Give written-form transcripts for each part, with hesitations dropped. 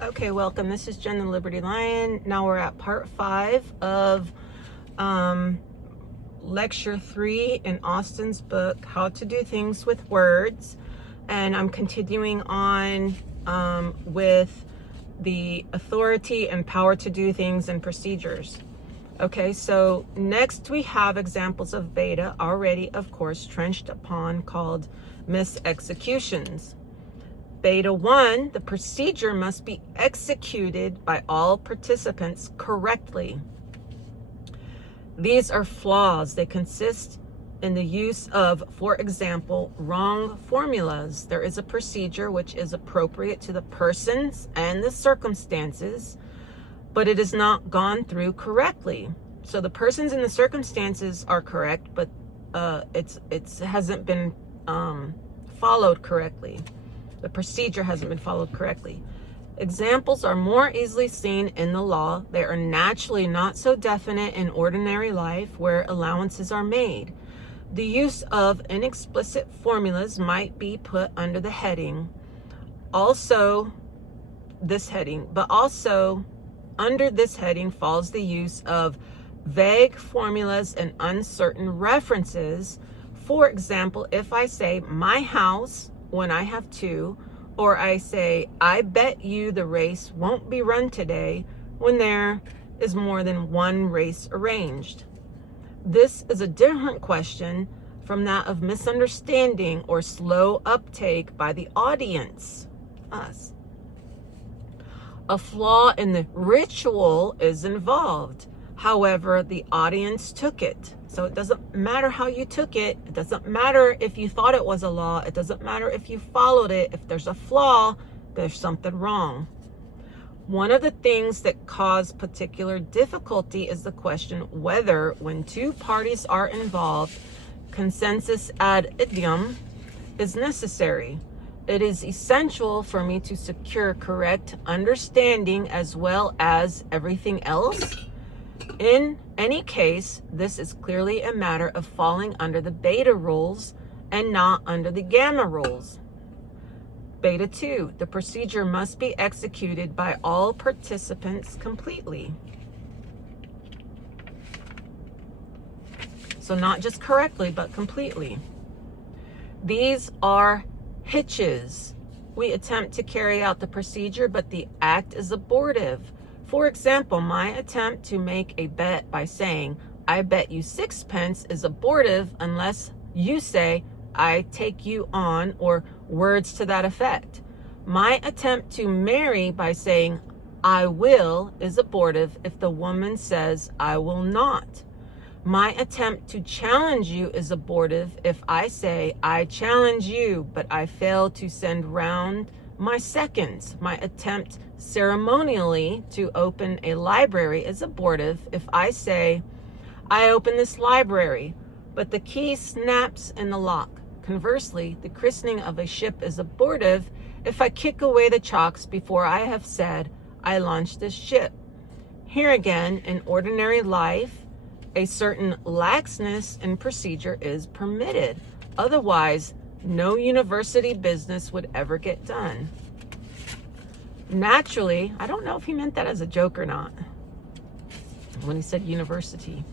Okay, welcome. This is Jen the Liberty Lion. Now we're at part 5 of lecture 3 in Austin's book, How to Do Things with Words. And I'm continuing on with the authority and power to do things and procedures. Okay, so next we have examples of beta, already, of course, trenched upon, called misexecutions. Beta 1, the procedure must be executed by all participants correctly. These are flaws. They consist in the use of, for example, wrong formulas. There is a procedure which is appropriate to the persons and the circumstances, but it is not gone through correctly. So the persons and the circumstances are correct, but it hasn't been followed correctly. The procedure hasn't been followed correctly. Examples are more easily seen in the law. They are naturally not so definite in ordinary life where allowances are made. The use of inexplicit formulas might be put under the heading, also this heading, but also under this heading falls the use of vague formulas and uncertain references. For example, if I say my house when I have two, or I say, I bet you the race won't be run today when there is more than one race arranged. This is a different question from that of misunderstanding or slow uptake by the audience, us. A flaw in the ritual is involved. However, the audience took it. So it doesn't matter how you took it. It doesn't matter if you thought it was a law. It doesn't matter if you followed it. If there's a flaw, there's something wrong. One of the things that cause particular difficulty is the question whether, when two parties are involved, consensus ad ideum is necessary. It is essential for me to secure correct understanding as well as everything else. In any case, this is clearly a matter of falling under the beta rules and not under the gamma rules. Beta 2, the procedure must be executed by all participants completely. So not just correctly, but completely. These are hitches. We attempt to carry out the procedure, but the act is abortive. For example, my attempt to make a bet by saying, I bet you 6 pence is abortive unless you say, I take you on, or words to that effect. My attempt to marry by saying, I will, is abortive if the woman says, I will not. My attempt to challenge you is abortive if I say, I challenge you, but I fail to send round my seconds. My attempt ceremonially to open a library is abortive if I say, I open this library, but the key snaps in the lock. Conversely, the christening of a ship is abortive if I kick away the chocks before I have said, I launched this ship. Here again, in ordinary life, a certain laxness in procedure is permitted. Otherwise, no university business would ever get done. Naturally, I don't know if he meant that as a joke or not when he said university.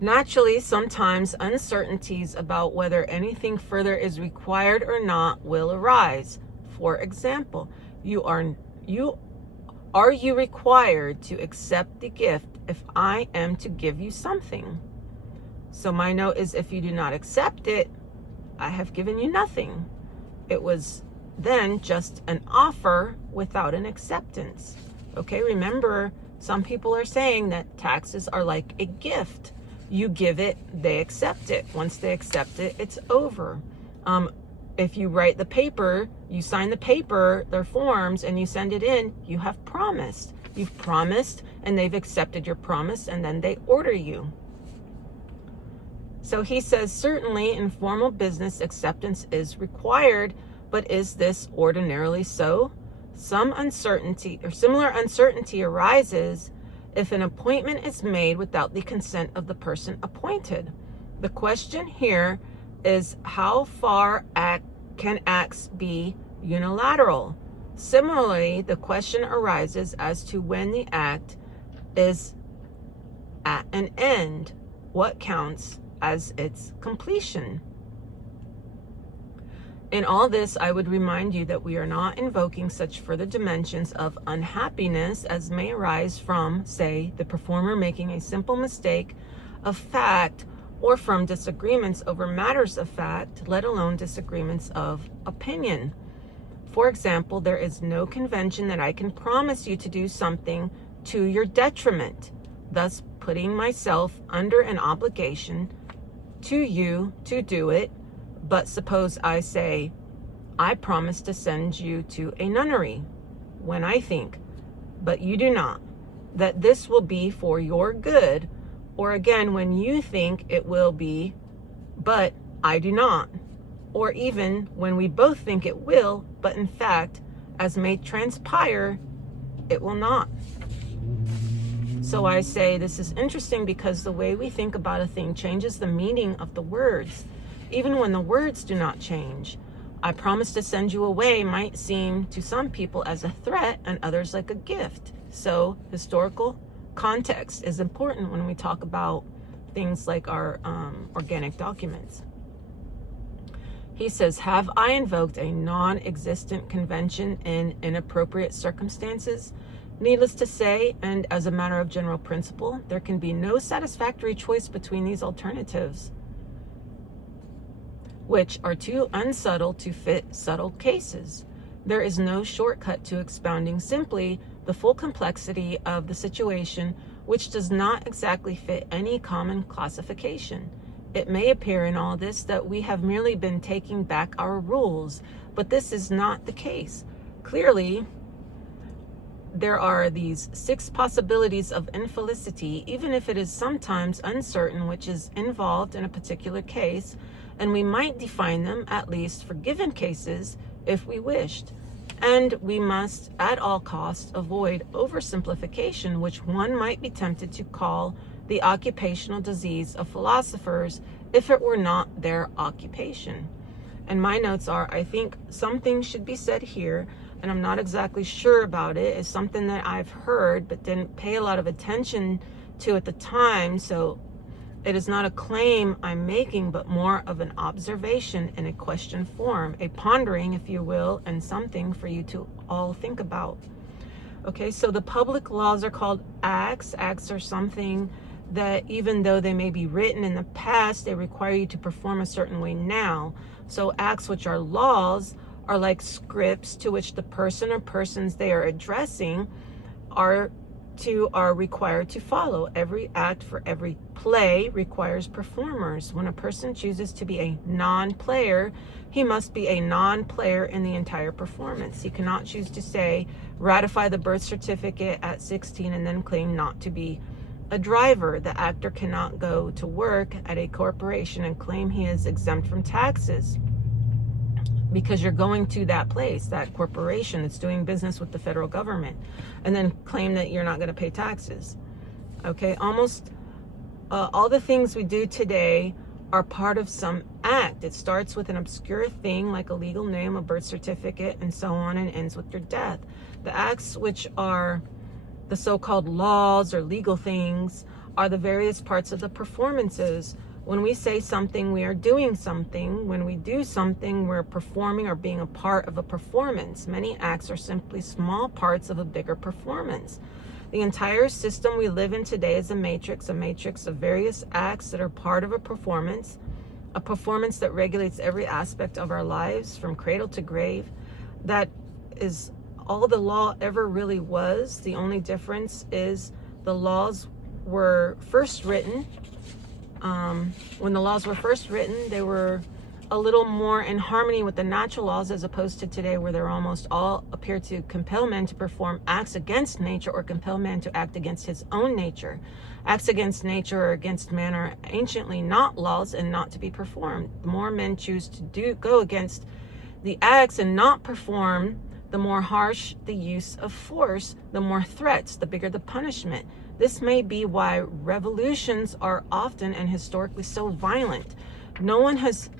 Naturally, sometimes uncertainties about whether anything further is required or not will arise. For example, are you required to accept the gift if I am to give you something? So my note is, if you do not accept it, I have given you nothing. It was then just an offer without an acceptance. Okay, remember, some people are saying that taxes are like a gift. You give it, they accept it. Once they accept it, it's over. If you write the paper, you sign the paper, their forms, and you send it in, you have promised. You've promised, and they've accepted your promise, and then they order you. So he says, certainly in formal business, acceptance is required, but is this ordinarily so? Some uncertainty or similar uncertainty arises if an appointment is made without the consent of the person appointed. The question here is, how far can acts be unilateral? Similarly, the question arises as to when the act is at an end, what counts as its completion. In all this, I would remind you that we are not invoking such further dimensions of unhappiness as may arise from, say, the performer making a simple mistake of fact, or from disagreements over matters of fact, let alone disagreements of opinion. For example, there is no convention that I can promise you to do something to your detriment, thus putting myself under an obligation to you to do it. But suppose I say, I promise to send you to a nunnery, when I think, but you do not, that this will be for your good, or again, when you think it will be, but I do not, or even when we both think it will, but in fact, as may transpire, it will not. So I say this is interesting because the way we think about a thing changes the meaning of the words, even when the words do not change. I promise to send you away might seem to some people as a threat and others like a gift. So historical context is important when we talk about things like our organic documents. He says, have I invoked a non-existent convention in inappropriate circumstances? Needless to say, and as a matter of general principle, there can be no satisfactory choice between these alternatives, which are too unsubtle to fit subtle cases. There is no shortcut to expounding simply the full complexity of the situation, which does not exactly fit any common classification. It may appear in all this that we have merely been taking back our rules, but this is not the case. Clearly, there are these 6 possibilities of infelicity, even if it is sometimes uncertain which is involved in a particular case, and we might define them, at least for given cases, if we wished. And we must, at all costs, avoid oversimplification, which one might be tempted to call the occupational disease of philosophers if it were not their occupation. And my notes are, I think something should be said here, and I'm not exactly sure about it. It's something that I've heard but didn't pay a lot of attention to at the time, so it is not a claim I'm making, but more of an observation in a question form, a pondering, if you will, and something for you to all think about. Okay, so the public laws are called acts. Acts are something that even though they may be written in the past, they require you to perform a certain way now. So acts, which are laws, are like scripts to which the person or persons they are addressing are required to follow. Every act for every play requires performers. When a person chooses to be a non-player, he must be a non-player in the entire performance. He cannot choose to say, ratify the birth certificate at 16 and then claim not to be a driver. The actor cannot go to work at a corporation and claim he is exempt from taxes, because you're going to that place, that corporation that's doing business with the federal government, and then claim that you're not going to pay taxes. Okay, almost all the things we do today are part of some act. It starts with an obscure thing like a legal name, a birth certificate, and so on, and ends with your death. The acts, which are the so-called laws or legal things, are the various parts of the performances. When we say something, we are doing something. When we do something, we're performing or being a part of a performance. Many acts are simply small parts of a bigger performance. The entire system we live in today is a matrix of various acts that are part of a performance that regulates every aspect of our lives from cradle to grave. That is all the law ever really was. The only difference is the laws were first written. When the laws were first written, they were a little more in harmony with the natural laws, as opposed to today, where they're almost all appear to compel men to perform acts against nature or compel man to act against his own nature. Acts against nature or against man are anciently not laws and not to be performed. The more men choose to go against the acts and not perform, the more harsh the use of force, the more threats, the bigger the punishment. This may be why revolutions are often and historically so violent. No one has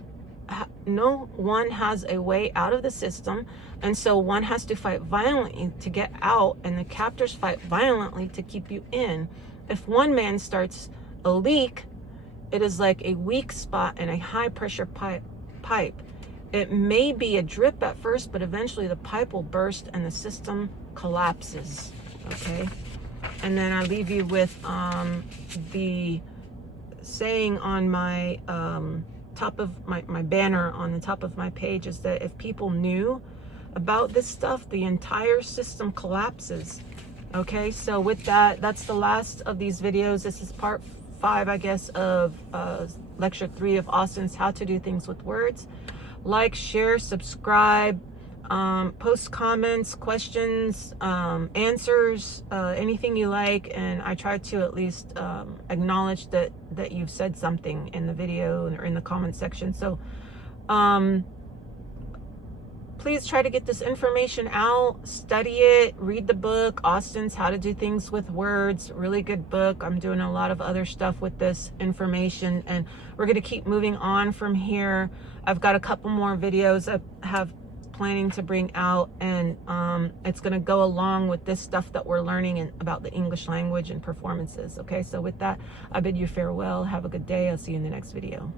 no one has a way out of the system, and so one has to fight violently to get out, and the captors fight violently to keep you in. If one man starts a leak, it is like a weak spot in a high pressure pipe. It may be a drip at first, but eventually the pipe will burst and the system collapses. Okay, and then I leave you with the saying on my top of my banner on the top of my page is that if people knew about this stuff, the entire system collapses. Okay, so with that, that's the last of these videos. This is part 5, I guess, of lecture 3 of Austin's How to Do Things with Words. Like, share, subscribe, post comments, questions, answers, anything you like, and I try to at least acknowledge that you've said something in the video or in the comment section. So please try to get this information out, study it, read the book, Austin's How to Do Things with Words. Really good book. I'm doing a lot of other stuff with this information, and we're going to keep moving on from here. I've got a couple more videos I have planning to bring out, and it's going to go along with this stuff that we're learning about the English language and performances. Okay, so with that, I bid you farewell. Have a good day. I'll see you in the next video.